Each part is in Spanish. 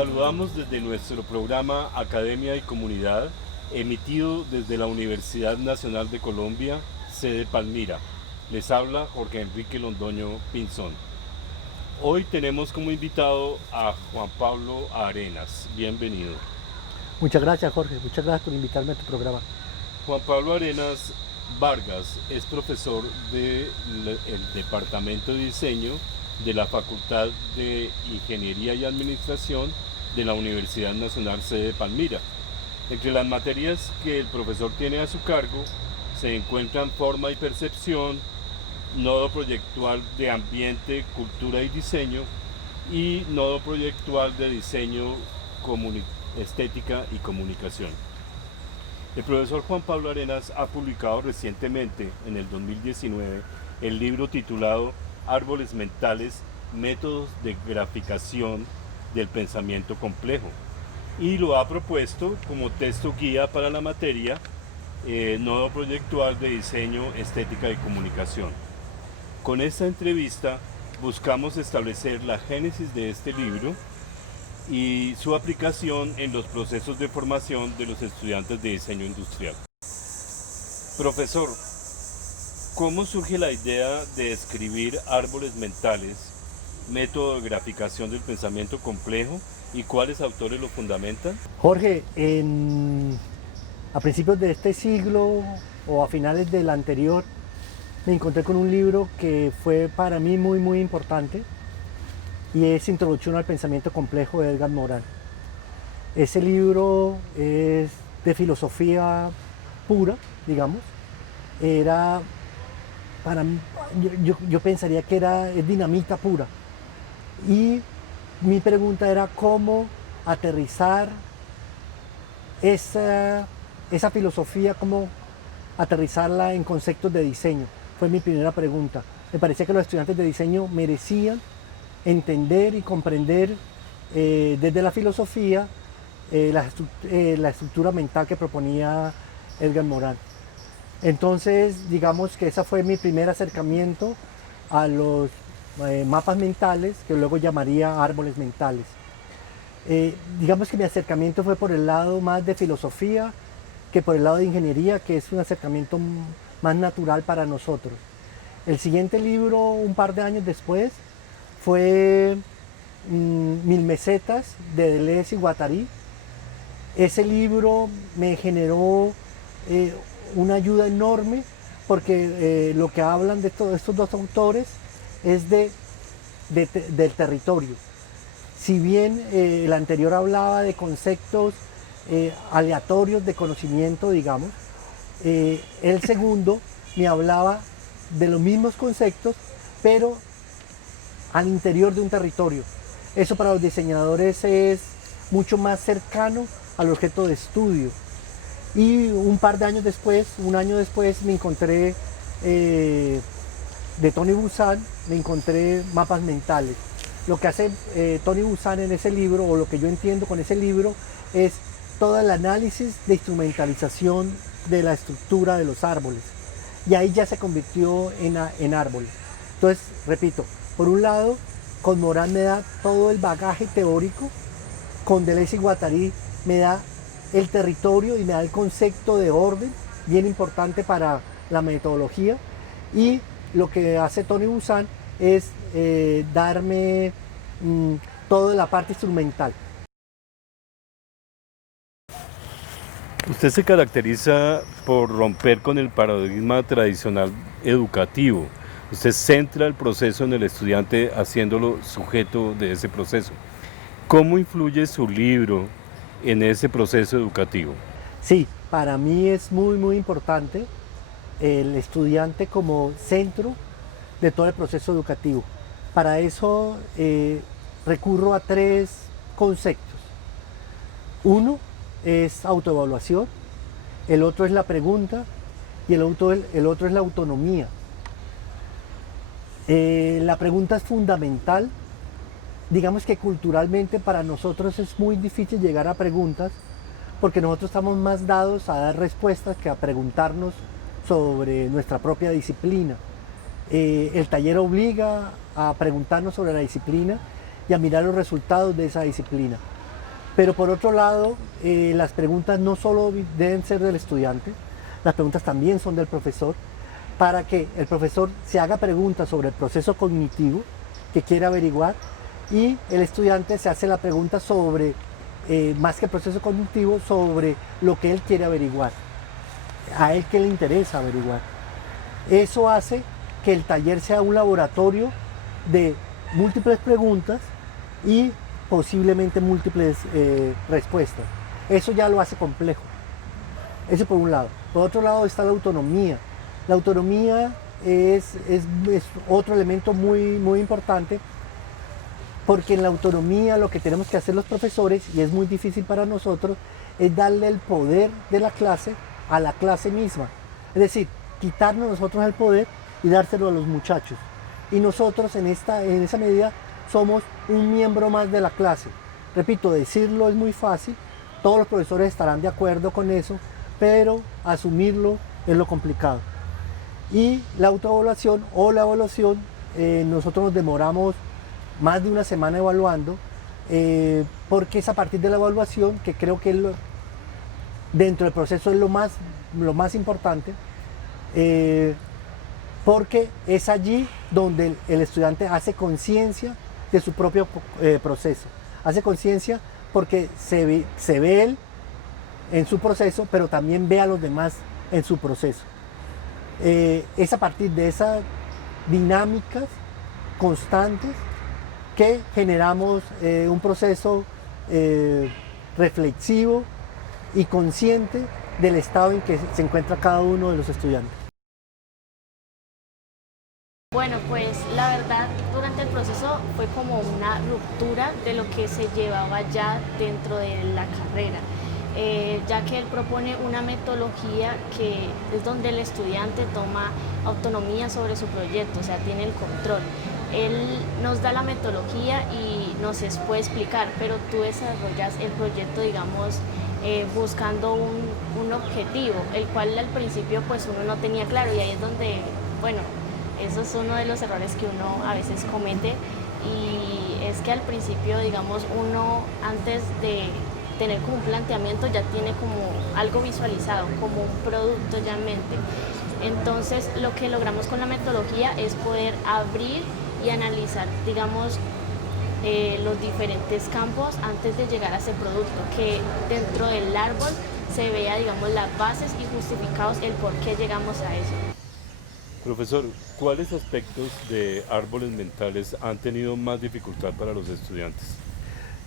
saludamos desde nuestro programa Academia y Comunidad, emitido desde la Universidad Nacional de Colombia, sede Palmira. Les habla Jorge Enrique Londoño Pinzón. Hoy tenemos como invitado a Juan Pablo Arenas. Bienvenido. Muchas gracias, Jorge. Muchas gracias por invitarme a tu programa. Juan Pablo Arenas Vargas es profesor del Departamento de Diseño de la Facultad de Ingeniería y Administración de la Universidad Nacional sede Palmira. Entre las materias que el profesor tiene a su cargo se encuentran forma y percepción, nodo proyectual de ambiente, cultura y diseño, y nodo proyectual de diseño, estética y comunicación. El profesor Juan Pablo Arenas ha publicado recientemente, en el 2019, el libro titulado Árboles mentales, métodos de graficación del pensamiento complejo, y lo ha propuesto como texto guía para la materia nodo proyectual de diseño, estética y comunicación. Con esta entrevista buscamos establecer la génesis de este libro y su aplicación en los procesos de formación de los estudiantes de diseño industrial. Profesor, ¿cómo surge la idea de escribir Árboles mentales, método de graficación del pensamiento complejo, y cuáles autores lo fundamentan? Jorge, a principios de este siglo o a finales del anterior, me encontré con un libro que fue para mí muy importante, y es Introducción al Pensamiento Complejo de Edgar Morin. Ese libro es de filosofía pura, digamos. Era, para mí, yo pensaría que es dinamita pura. Y mi pregunta era cómo aterrizar esa filosofía, cómo aterrizarla en conceptos de diseño. Fue mi primera pregunta. Me parecía que los estudiantes de diseño merecían entender y comprender desde la filosofía la estructura mental que proponía Edgar Morin. Entonces, digamos que ese fue mi primer acercamiento a los mapas mentales, que luego llamaría árboles mentales. Digamos que mi acercamiento fue por el lado más de filosofía que por el lado de ingeniería, que es un acercamiento más natural para nosotros. El siguiente libro, un par de años después, fue Mil Mesetas de Deleuze y Guattari. Ese libro me generó una ayuda enorme, porque lo que hablan de estos dos autores es del territorio. Si bien el anterior hablaba de conceptos aleatorios de conocimiento, digamos, el segundo me hablaba de los mismos conceptos, pero al interior de un territorio. Eso para los diseñadores es mucho más cercano al objeto de estudio. Y un año después, me encontré de Tony Buzan, me encontré Mapas mentales. Lo que hace Tony Buzan en ese libro, o lo que yo entiendo con ese libro, es todo el análisis de instrumentalización de la estructura de los árboles. Y ahí ya se convirtió en árboles. Entonces, repito, por un lado, con Morin me da todo el bagaje teórico, con Deleuze y Guattari me da el territorio y me da el concepto de orden, bien importante para la metodología, y lo que hace Tony Buzan es darme toda la parte instrumental. Usted se caracteriza por romper con el paradigma tradicional educativo. Usted centra el proceso en el estudiante haciéndolo sujeto de ese proceso. ¿Cómo influye su libro en ese proceso educativo? Sí, para mí es muy importante el estudiante como centro de todo el proceso educativo. Para eso recurro a 3 conceptos. Uno es autoevaluación, el otro es la pregunta y el otro es la autonomía. La pregunta es fundamental. Digamos que culturalmente para nosotros es muy difícil llegar a preguntas, porque nosotros estamos más dados a dar respuestas que a preguntarnos sobre nuestra propia disciplina. El taller obliga a preguntarnos sobre la disciplina y a mirar los resultados de esa disciplina. Pero por otro lado, las preguntas no solo deben ser del estudiante, las preguntas también son del profesor, para que el profesor se haga preguntas sobre el proceso cognitivo que quiere averiguar y el estudiante se hace la pregunta sobre, más que el proceso cognitivo, sobre lo que él quiere averiguar, a él que le interesa averiguar. Eso hace que el taller sea un laboratorio de múltiples preguntas y posiblemente múltiples respuestas. Eso ya lo hace complejo. Eso por un lado. Por otro lado está la autonomía. La autonomía es otro elemento muy importante, porque en la autonomía lo que tenemos que hacer los profesores, y es muy difícil para nosotros, es darle el poder de la clase a la clase misma. Es decir, quitarnos nosotros el poder y dárselo a los muchachos. Y nosotros en esa medida somos un miembro más de la clase. Repito, decirlo es muy fácil, todos los profesores estarán de acuerdo con eso, pero asumirlo es lo complicado. Y la autoevaluación o la evaluación, nosotros nos demoramos más de una semana evaluando, porque es a partir de la evaluación que creo que dentro del proceso es lo más importante, porque es allí donde el estudiante hace conciencia de su propio proceso. Hace conciencia porque se ve él en su proceso, pero también ve a los demás en su proceso. Es a partir de esas dinámicas constantes que generamos un proceso reflexivo y consciente del estado en que se encuentra cada uno de los estudiantes. Bueno, pues la verdad durante el proceso fue como una ruptura de lo que se llevaba ya dentro de la carrera, ya que él propone una metodología que es donde el estudiante toma autonomía sobre su proyecto, o sea, tiene el control. Él nos da la metodología y nos puede explicar, pero tú desarrollas el proyecto, digamos, buscando un objetivo, el cual al principio pues uno no tenía claro, y ahí es donde, bueno, eso es uno de los errores que uno a veces comete, y es que al principio, digamos, uno antes de tener como un planteamiento ya tiene como algo visualizado, como un producto ya en mente. Entonces lo que logramos con la metodología es poder abrir y analizar, digamos, los diferentes campos antes de llegar a ese producto, que dentro del árbol se vea, digamos, las bases y justificados el por qué llegamos a eso. Profesor, ¿cuáles aspectos de árboles mentales han tenido más dificultad para los estudiantes?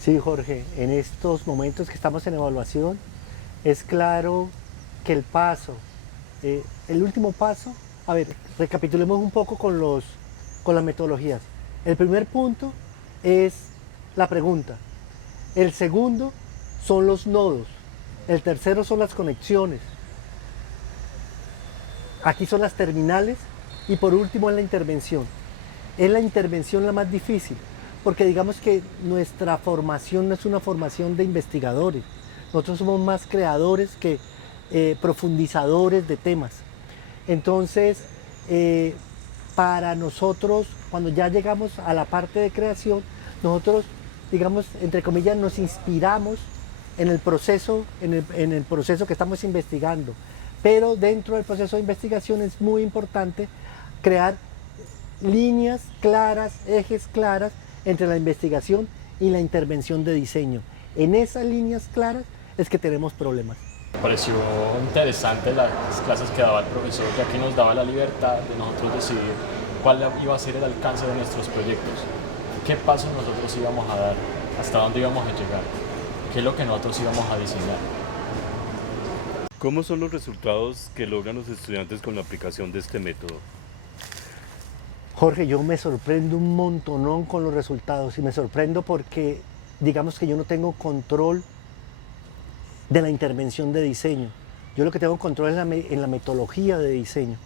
Sí, Jorge, en estos momentos que estamos en evaluación, es claro que el último paso, a ver, recapitulemos un poco con las metodologías. El primer punto es la pregunta, el segundo son los nodos, el tercero son las conexiones, aquí son las terminales, y por último es la intervención. Es la intervención la más difícil, porque digamos que nuestra formación no es una formación de investigadores, nosotros somos más creadores que profundizadores de temas. Entonces, para nosotros, cuando ya llegamos a la parte de creación, nosotros, digamos, entre comillas, nos inspiramos en el proceso que estamos investigando. Pero dentro del proceso de investigación es muy importante crear líneas claras, ejes claras entre la investigación y la intervención de diseño. En esas líneas claras es que tenemos problemas. Me pareció interesante las clases que daba el profesor, ya que nos daba la libertad de nosotros decidir cuál iba a ser el alcance de nuestros proyectos, qué pasos nosotros íbamos a dar, hasta dónde íbamos a llegar, qué es lo que nosotros íbamos a diseñar. ¿Cómo son los resultados que logran los estudiantes con la aplicación de este método? Jorge, yo me sorprendo un montonón con los resultados, y me sorprendo porque digamos que yo no tengo control de la intervención de diseño. Yo lo que tengo control es en la metodología de diseño,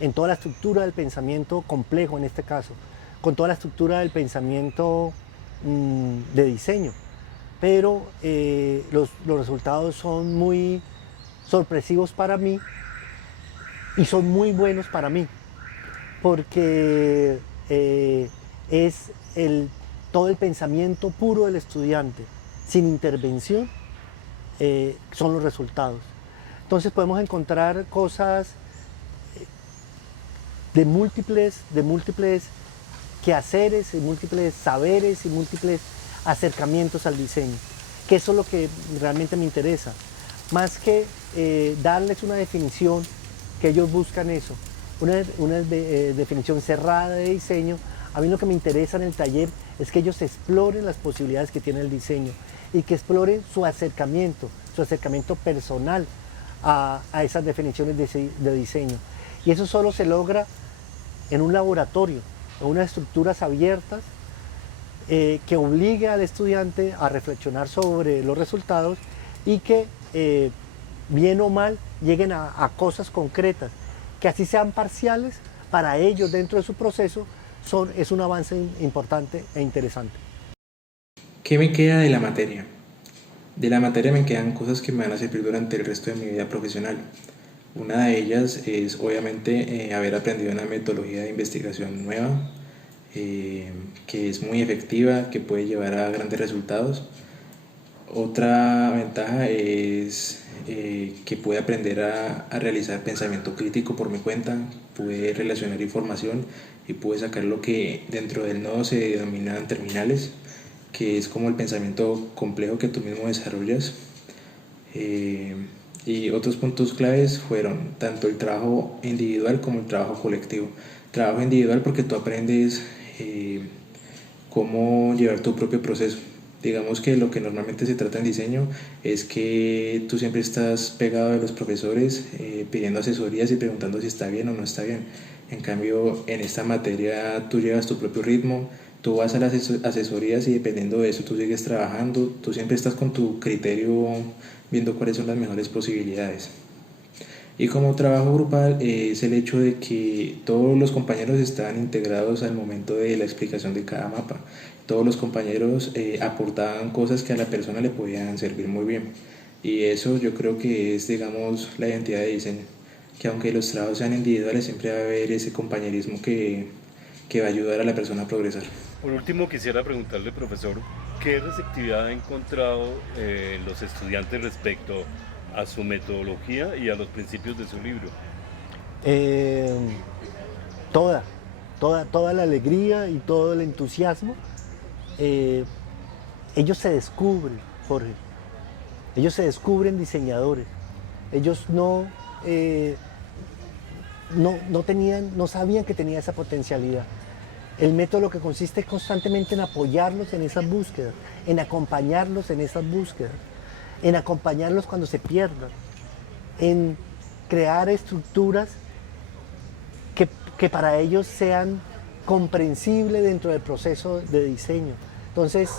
en toda la estructura del pensamiento complejo en este caso, con toda la estructura del pensamiento de diseño. Pero los resultados son muy sorpresivos para mí y son muy buenos para mí, porque es todo el pensamiento puro del estudiante, sin intervención, son los resultados. Entonces podemos encontrar cosas de múltiples quehaceres, y múltiples saberes y múltiples acercamientos al diseño, que eso es lo que realmente me interesa, más que darles una definición, que ellos buscan eso, una definición cerrada de diseño. A mí lo que me interesa en el taller es que ellos exploren las posibilidades que tiene el diseño y que exploren su acercamiento personal a esas definiciones de diseño. Y eso solo se logra en un laboratorio, en unas estructuras abiertas que obligue al estudiante a reflexionar sobre los resultados y que, bien o mal, lleguen a cosas concretas, que así sean parciales, para ellos dentro de su proceso es un avance importante e interesante. ¿Qué me queda de la materia? De la materia me quedan cosas que me van a servir durante el resto de mi vida profesional. Una de ellas es obviamente haber aprendido una metodología de investigación nueva, que es muy efectiva, que puede llevar a grandes resultados. Otra ventaja es que pude aprender a realizar pensamiento crítico por mi cuenta, pude relacionar información y pude sacar lo que dentro del nodo se denominan terminales, que es como el pensamiento complejo que tú mismo desarrollas. Y otros puntos claves fueron tanto el trabajo individual como el trabajo colectivo. Trabajo individual porque tú aprendes cómo llevar tu propio proceso. Digamos que lo que normalmente se trata en diseño es que tú siempre estás pegado de los profesores pidiendo asesorías y preguntando si está bien o no está bien. En cambio, en esta materia tú llevas tu propio ritmo, tú vas a las asesorías y dependiendo de eso tú sigues trabajando, tú siempre estás con tu criterio viendo cuáles son las mejores posibilidades. Y como trabajo grupal es el hecho de que todos los compañeros están integrados al momento de la explicación de cada mapa. Todos los compañeros aportaban cosas que a la persona le podían servir muy bien. Y eso yo creo que es, digamos, la identidad de diseño. Que aunque los trabajos sean individuales, siempre va a haber ese compañerismo que va a ayudar a la persona a progresar. Por último, quisiera preguntarle, profesor, ¿qué receptividad ha encontrado los estudiantes respecto a su metodología y a los principios de su libro? Toda la alegría y todo el entusiasmo. Ellos se descubren, Jorge. Ellos se descubren diseñadores. Ellos no sabían que tenía esa potencialidad. El método lo que consiste es constantemente en apoyarlos en esas búsquedas, en acompañarlos en esas búsquedas, en acompañarlos cuando se pierdan, en crear estructuras que para ellos sean comprensibles dentro del proceso de diseño. Entonces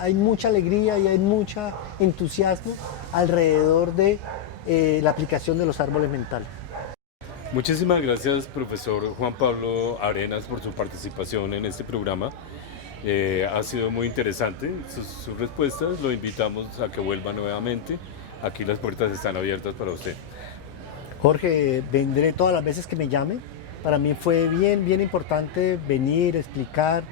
hay mucha alegría y hay mucho entusiasmo alrededor de la aplicación de los árboles mentales. Muchísimas gracias, profesor Juan Pablo Arenas, por su participación en este programa. Ha sido muy interesante sus respuestas. Lo invitamos a que vuelva nuevamente. Aquí las puertas están abiertas para usted. Jorge, vendré todas las veces que me llame. Para mí fue bien importante venir, explicar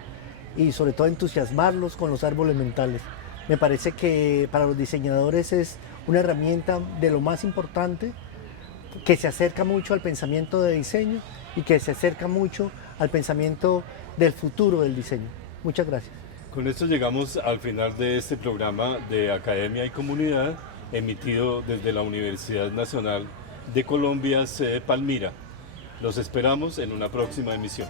y sobre todo entusiasmarlos con los árboles mentales. Me parece que para los diseñadores es una herramienta de lo más importante, que se acerca mucho al pensamiento de diseño y que se acerca mucho al pensamiento del futuro del diseño. Muchas gracias. Con esto llegamos al final de este programa de Academia y Comunidad, emitido desde la Universidad Nacional de Colombia, sede Palmira. Los esperamos en una próxima emisión.